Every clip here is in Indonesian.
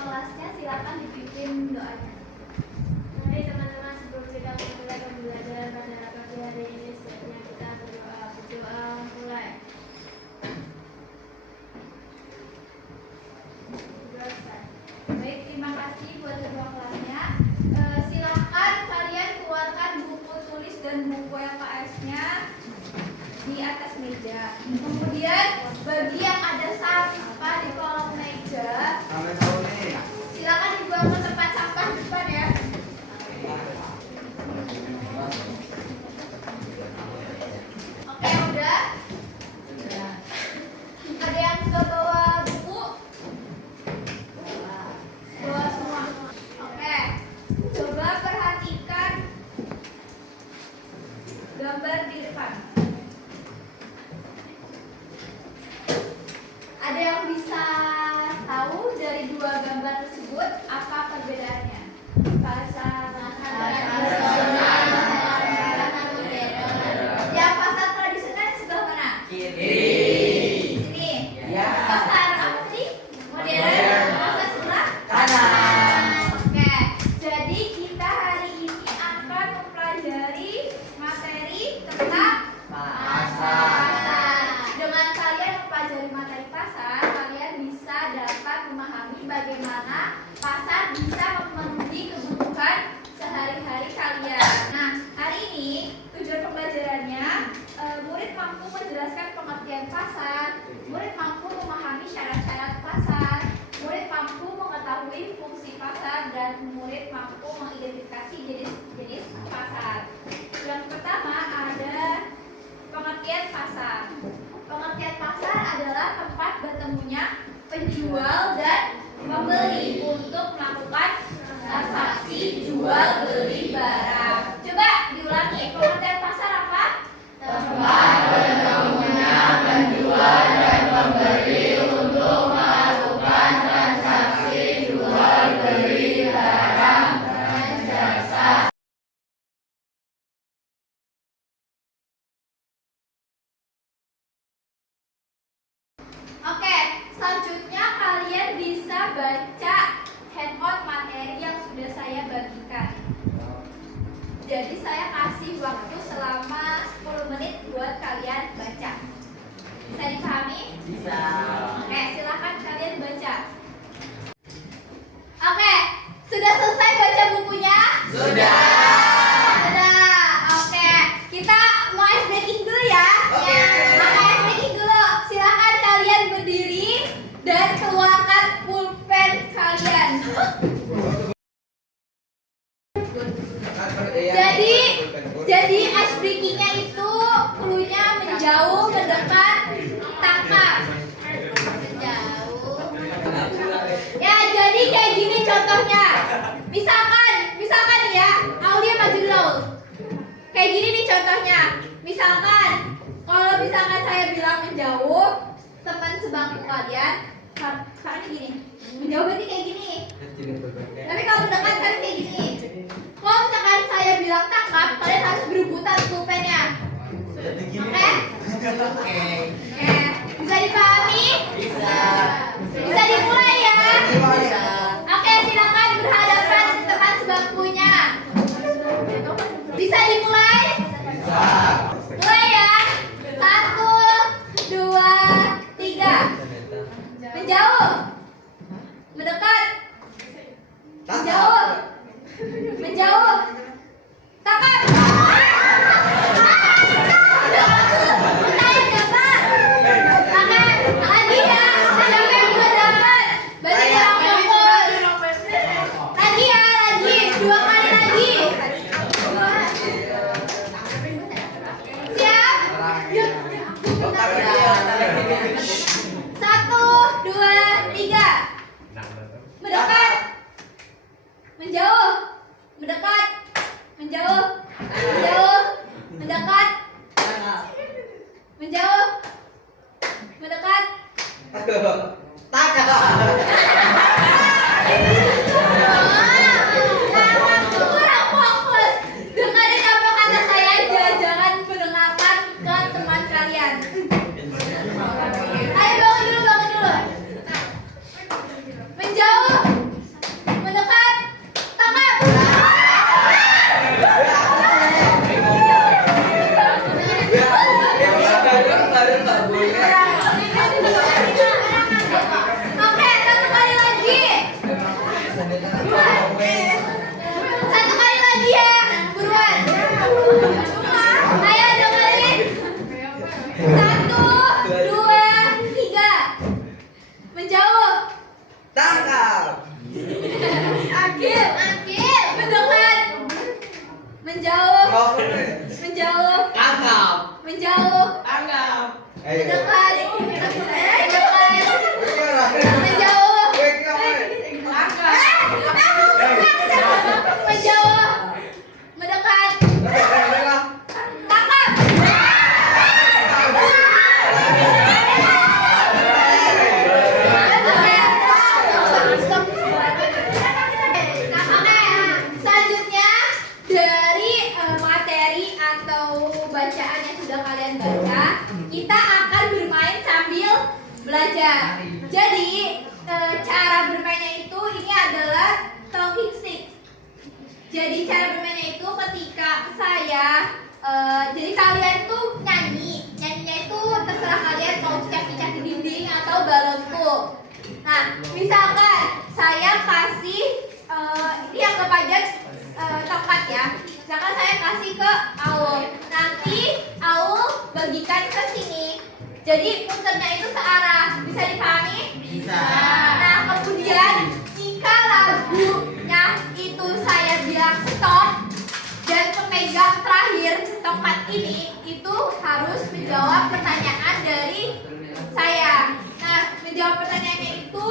kelasnya silakan dipimpin doanya. Mari teman-teman, sebelum kita memulai pembelajaran pada pagi hari ini, sebaiknya kita berdoa. Berdoa mulai. Baik, terima kasih buat kedua kelasnya. Silakan kalian keluarkan buku tulis dan buku LKS-nya di atas meja. Kemudian bagi yang ada sampah di kolong meja, silakan dibuang ke tempat sampah depan ya. Oke, udah. Ada yang sudah bawa buku? Bawa semua. Oke. Coba perhatikan gambar di depan. Ada yang bisa tahu dari dua gambar tersebut apa perbedaannya? Pasar yang pasar tradisional sebelah mana? Kiri. Sini. Pasar apa sih? Modern. Pasar sebelah kanan. Oke. Jadi kita hari ini akan mempelajari materi tentang pasar. Dengan kalian mempelajari materi pasar, kalian bisa dapat memahami bagaimana pasar bisa memenuhi kebutuhan sehari-hari kalian. Nah, hari ini tujuan pembelajarannya murid mampu menjelaskan pengertian pasar, murid mampu memahami syarat-syarat pasar, murid mampu mengetahui fungsi pasar, dan murid mampu mengidentifikasi jenis-jenis pasar. Yang pertama ada pengertian pasar. Pengertian pasar adalah tempat bertemunya penjual dan pembeli untuk melakukan transaksi jual beli barang. Coba diulangi, pengertian pasar apa? Tempat bertemunya penjual dan pembeli untuk melakukan transaksi jual beli barang dan jasa. Oke, selanjutnya kalian bisa baca handout materi yang sudah saya bagikan. Jadi saya kasih waktu selama 10 menit buat kalian baca. Bisa dipahami? Bisa. Oke, silakan kalian baca. Oke, sudah selesai baca bukunya? Sudah. Sudah. Oke, kita mau ice breaking dulu ya. Oke. Oke, ice breaking dulu. Silakan kalian berdiri dan keluarkan pulpen kalian. Jadi ice breakingnya itu cluenya menjauh, mendekat, tangkap. Menjauh. Ya, jadi kayak gini contohnya. Misalkan nih ya, Aulia maju dulu. Kayak gini nih contohnya. Misalkan, kalau misalkan saya bilang menjauh, teman sebangku kalian, caranya gini. Menjauh berarti kayak gini. Tapi kalau mendekat kan kayak gini. Kalau misalkan saya bilang tangkap, kalian harus berebutan pulpennya. Oke? Bisa dipahami? Bisa. Bisa dimulai ya? Oke, silakan berhadapan teman sebangkunya. Bisa dimulai? Bisa. Mulai ya. 1, 2, 3. Menjauh. Mendekat. Menjauh. Menjauh. Tangkap. Lagi ya. Sampai dua dapat. Berarti kurang fokus. Lagi ya, lagi. 2 kali lagi. Siap? 1, 2, 3. Mendekat. Menjauh. Mendekat. Menjauh. Menjauh. Mendekat. Menjauh. Mendekat. Kurang fokus. Dengarin apa kata saya aja, jangan mendengarkan ke teman kalian. Ayo bangun dulu. Menjauh. Oke, satu kali lagi. Satu kali lagi ya, buruan. Ayo dengerin. 1, 2, 3. Menjauh. Tangkap. Akil. Mendekat. Menjauh. Menjauh. Tangkap. Menjauh. Tangkap. Mendekat. Menjauh. Menjauh. Mendekat. Tangkap. Oke, selanjutnya dari materi atau bacaan yang sudah kalian baca, kita akan bermain sambil belajar. Jadi cara bermainnya itu ini adalah talking stick. Jadi cara bermainnya itu ketika saya jadi kalian tuh nyanyinya itu terserah kalian mau cak-cak di dinding atau balonku. Nah, misalkan saya kasih ini anggap aja tempat ya. Misalkan saya kasih ke Aul, nanti Aul bagikan ke sini. Jadi muternya itu searah, bisa dipahami? Bisa. Nah, kemudian jika lagunya itu saya bilang stop dan pemegang terakhir tempat ini itu harus menjawab pertanyaan dari saya. Nah, menjawab pertanyaannya itu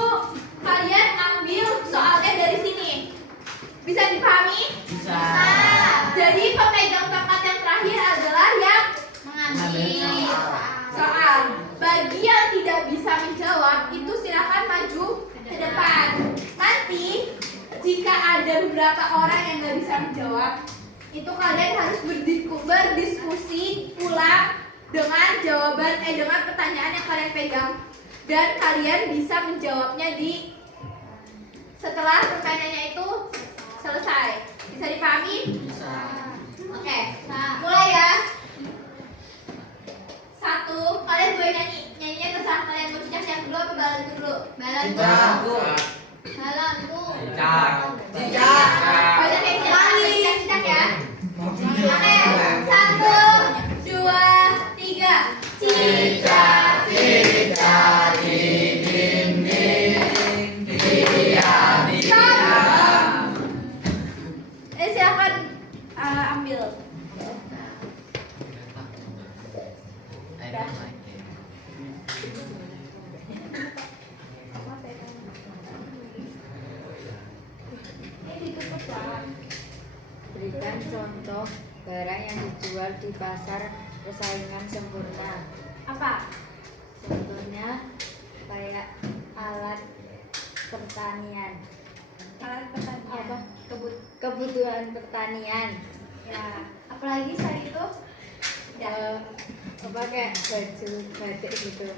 kalian ambil soalnya dari sini. Bisa dipahami? Bisa. Jadi pemegang tempat yang terakhir adalah yang mengambil soal. Bagi yang tidak bisa menjawab itu silakan maju ke depan. Nanti jika ada beberapa orang yang nggak bisa menjawab, itu kalian harus berdiskusi ulang dengan jawaban dengan pertanyaan yang kalian pegang dan kalian bisa menjawabnya di setelah pertanyaannya itu selesai. Bisa dipahami? Bisa. Oke, mulai ya. 1, kalian boleh nyanyinya terserah kalian mau cicak dulu apa balonku dulu? Balonku. Cicak. Banyak yang cicak ya. Oke, 1, 2, 3. Cicak. di dinding. Stop. Silakan ambil. Berikan contoh barang yang dijual di pasar persaingan sempurna. Apa? Contohnya kayak alat pertanian. Alat pertanian. Apa? Kebutuhan pertanian. Ya, apalagi saat itu? Apa kayak baju batik gitu.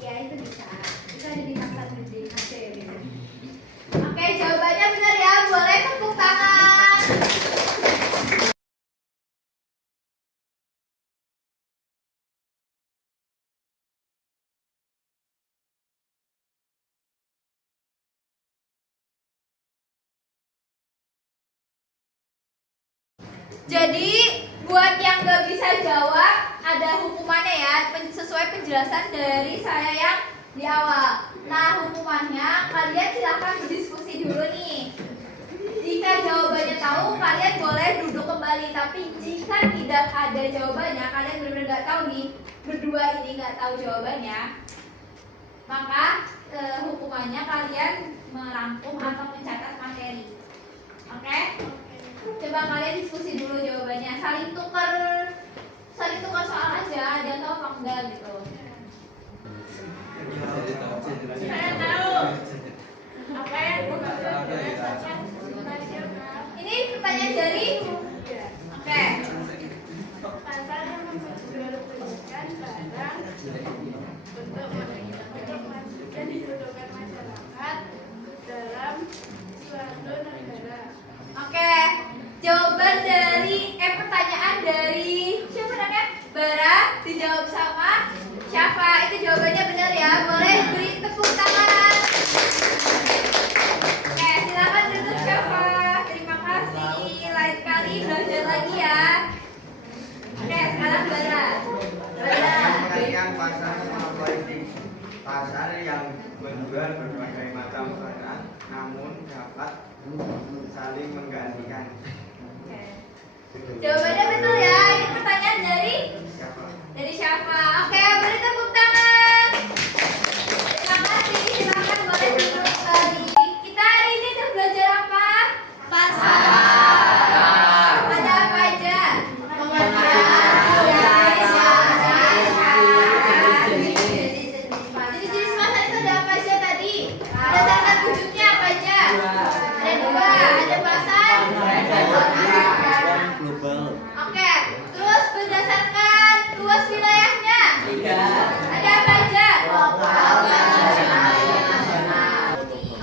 Ya, itu bisa. Itu ada di pasar di hasil gitu. Oke, jawabannya benar ya. Boleh tepuk tangan. Jadi buat yang nggak bisa jawab ada hukumannya ya, sesuai penjelasan dari saya yang di awal. Nah, hukumannya kalian silahkan berdiskusi dulu nih. Jika jawabannya tahu, kalian boleh duduk kembali. Tapi jika tidak ada jawabannya, kalian benar-benar nggak tahu nih, berdua ini nggak tahu jawabannya, maka hukumannya kalian merangkum atau mencatat materi. Oke? Coba kalian diskusi dulu jawabannya, saling tukar soal aja, dia tahu apa enggak gitu. Saya tahu. Apa ya? Ini pertanyaan dari. Oke. Pasar yang memperjualbelikan barang dan dibutuhkan masyarakat dalam suatu negara. Oke. Jawaban dari pertanyaan dari siapa namanya? Bara dijawab sama pasar politik. Pasar yang menjual berbagai macam barang, namun dapat saling menggantikan. Jawabannya betul ya. Ini pertanyaan dari Siapa? siapa? Oke, beri tepuk tangan. Terima kasih. Silakan boleh duduk kembali. Kita hari ini udah belajar apa? Pasar. Ada apa aja? Jenis-jenis pasar itu ada apa aja tadi? Berdasarkan wujudnya apa aja? Ada dua. Ada pasar. Oke, terus berdasarkan luas wilayahnya. Ada apa aja?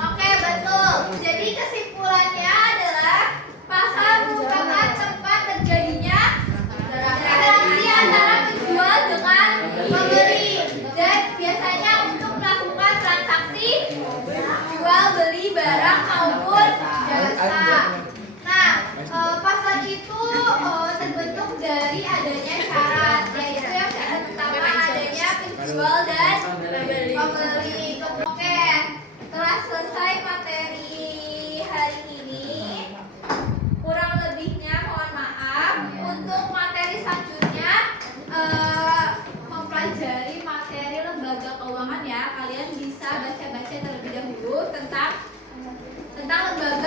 Oke, betul. Jadi kesimpulannya adalah pasar merupakan tempat terjadinya interaksi antara penjual dengan pembeli dan biasanya untuk melakukan transaksi jual beli barang maupun jasa. Nah, pasar itu terbentuk dari adanya syarat, yaitu yang syarat pertama adanya penjual dan pembeli. Oke, telah selesai materi hari ini. Kurang lebihnya mohon maaf. Untuk materi selanjutnya mempelajari materi lembaga keuangan ya. Kalian bisa baca-baca terlebih dahulu tentang lembaga